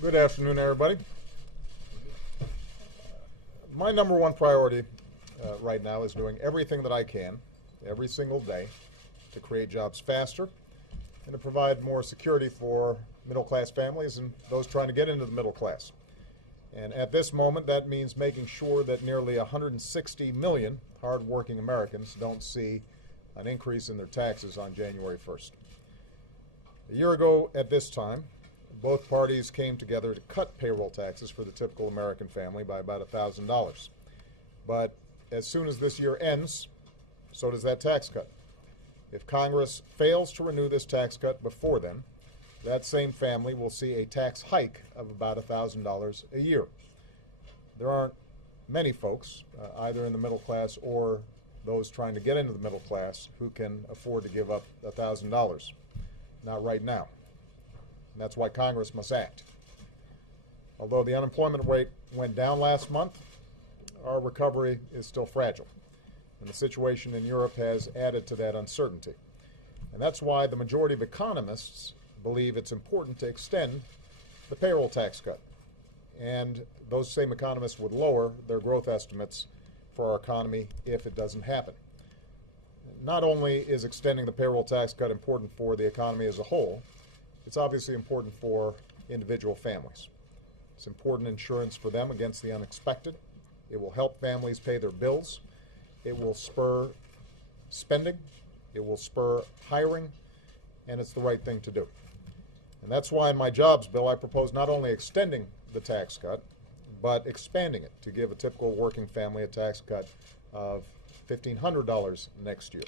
Good afternoon, everybody. My number one priority right now is doing everything that I can every single day to create jobs faster and to provide more security for middle-class families and those trying to get into the middle class. And at this moment, that means making sure that nearly 160 million hard-working Americans don't see an increase in their taxes on January 1st. A year ago at this time, both parties came together to cut payroll taxes for the typical American family by about $1,000. But as soon as this year ends, so does that tax cut. If Congress fails to renew this tax cut before then, that same family will see a tax hike of about $1,000 a year. There aren't many folks, either in the middle class or those trying to get into the middle class, who can afford to give up $1,000. Not right now. And that's why Congress must act. Although the unemployment rate went down last month, our recovery is still fragile. And the situation in Europe has added to that uncertainty. And that's why the majority of economists believe it's important to extend the payroll tax cut. And those same economists would lower their growth estimates for our economy if it doesn't happen. Not only is extending the payroll tax cut important for the economy as a whole, it's obviously important for individual families. It's important insurance for them against the unexpected. It will help families pay their bills. It will spur spending. It will spur hiring. And it's the right thing to do. And that's why in my jobs bill I propose not only extending the tax cut, but expanding it to give a typical working family a tax cut of $1,500 next year.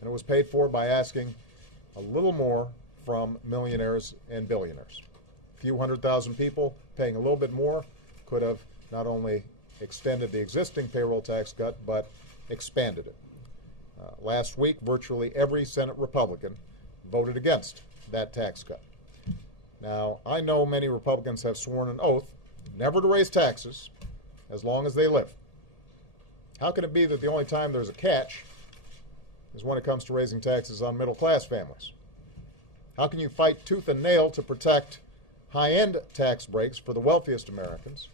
And it was paid for by asking a little more from millionaires and billionaires. A few 100,000 people paying a little bit more could have not only extended the existing payroll tax cut, but expanded it. Last week, virtually every Senate Republican voted against that tax cut. Now, I know many Republicans have sworn an oath never to raise taxes as long as they live. How can it be that the only time there's a catch is when it comes to raising taxes on middle-class families? How can you fight tooth and nail to protect high-end tax breaks for the wealthiest Americans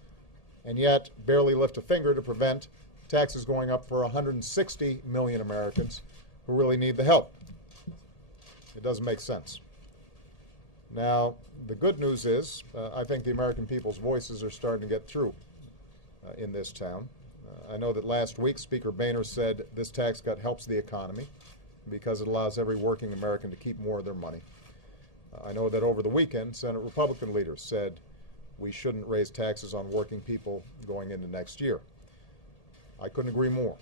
and yet barely lift a finger to prevent taxes going up for 160 million Americans who really need the help? It doesn't make sense. Now, the good news is I think the American people's voices are starting to get through in this town. I know that last week Speaker Boehner said this tax cut helps the economy because it allows every working American to keep more of their money. I know that over the weekend Senate Republican leaders said we shouldn't raise taxes on working people going into next year. I couldn't agree more.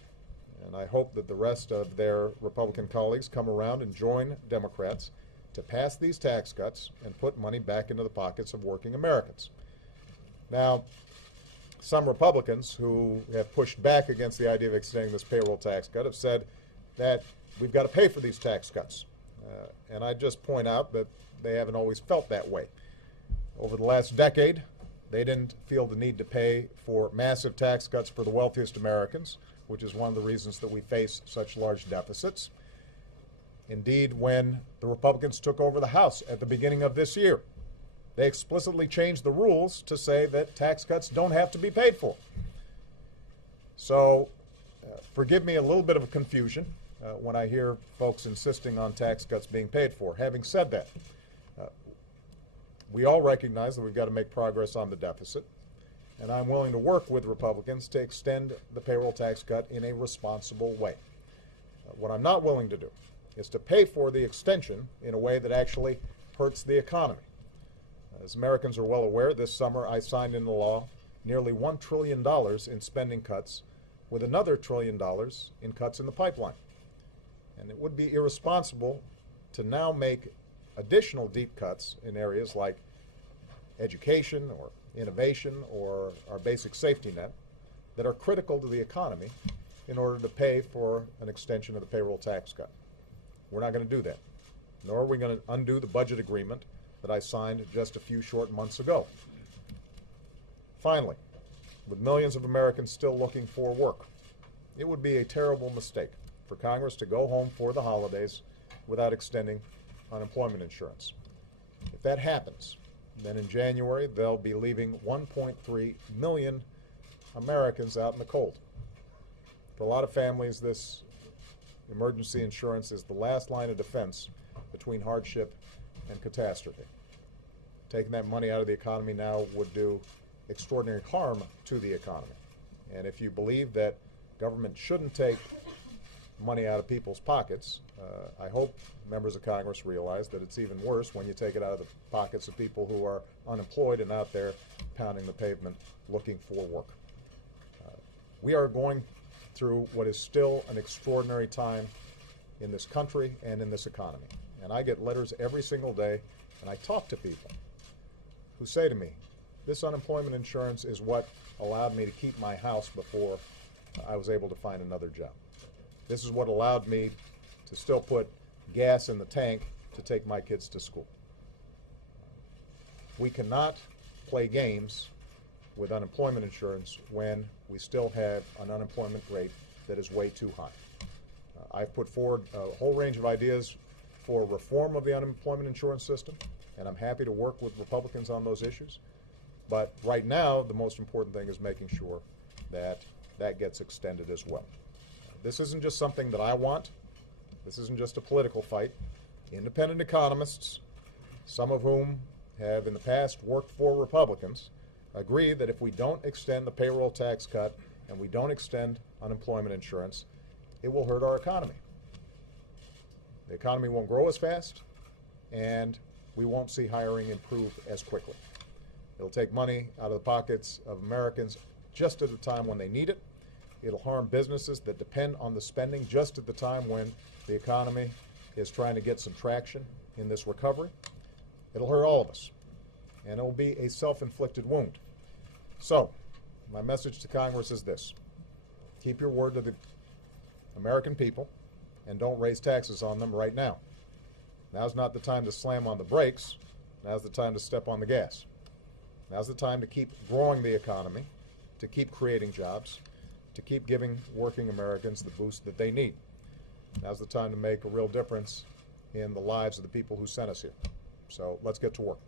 And I hope that the rest of their Republican colleagues come around and join Democrats to pass these tax cuts and put money back into the pockets of working Americans. Now, some Republicans who have pushed back against the idea of extending this payroll tax cut have said that we've got to pay for these tax cuts. And I just point out that they haven't always felt that way. Over the last decade, they didn't feel the need to pay for massive tax cuts for the wealthiest Americans, which is one of the reasons that we face such large deficits. Indeed, when the Republicans took over the House at the beginning of this year, they explicitly changed the rules to say that tax cuts don't have to be paid for. So forgive me a little bit of a confusion when I hear folks insisting on tax cuts being paid for. Having said that, we all recognize that we've got to make progress on the deficit, and I'm willing to work with Republicans to extend the payroll tax cut in a responsible way. What I'm not willing to do is to pay for the extension in a way that actually hurts the economy. As Americans are well aware, this summer I signed into law nearly $1 trillion in spending cuts with another $1 trillion in cuts in the pipeline. And it would be irresponsible to now make additional deep cuts in areas like education or innovation or our basic safety net that are critical to the economy in order to pay for an extension of the payroll tax cut. We're not going to do that, nor are we going to undo the budget agreement that I signed just a few short months ago. Finally, with millions of Americans still looking for work, it would be a terrible mistake for Congress to go home for the holidays without extending unemployment insurance. If that happens, Then in January, they'll be leaving 1.3 million Americans out in the cold. For a lot of families, this emergency insurance is the last line of defense between hardship and catastrophe. Taking that money out of the economy now would do extraordinary harm to the economy. And if you believe that government shouldn't take money out of people's pockets, I hope members of Congress realize that it's even worse when you take it out of the pockets of people who are unemployed and out there pounding the pavement looking for work. We are going through what is still an extraordinary time in this country and in this economy. And I get letters every single day, and I talk to people who say to me, this unemployment insurance is what allowed me to keep my house before I was able to find another job. This is what allowed me to still put gas in the tank to take my kids to school. We cannot play games with unemployment insurance when we still have an unemployment rate that is way too high. I've put forward a whole range of ideas for reform of the unemployment insurance system, and I'm happy to work with Republicans on those issues. But right now, the most important thing is making sure that that gets extended as well. This isn't just something that I want. This isn't just a political fight. Independent economists, some of whom have in the past worked for Republicans, agree that if we don't extend the payroll tax cut and we don't extend unemployment insurance, it will hurt our economy. The economy won't grow as fast, and we won't see hiring improve as quickly. It'll take money out of the pockets of Americans just at the time when they need it. It'll harm businesses that depend on the spending just at the time when the economy is trying to get some traction in this recovery. It'll hurt all of us, and it will be a self-inflicted wound. So, my message to Congress is this. Keep your word to the American people and don't raise taxes on them right now. Now's not the time to slam on the brakes. Now's the time to step on the gas. Now's the time to keep growing the economy, to keep creating jobs, to keep giving working Americans the boost that they need. Now's the time to make a real difference in the lives of the people who sent us here. So let's get to work.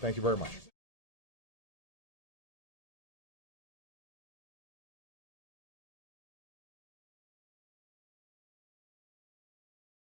Thank you very much.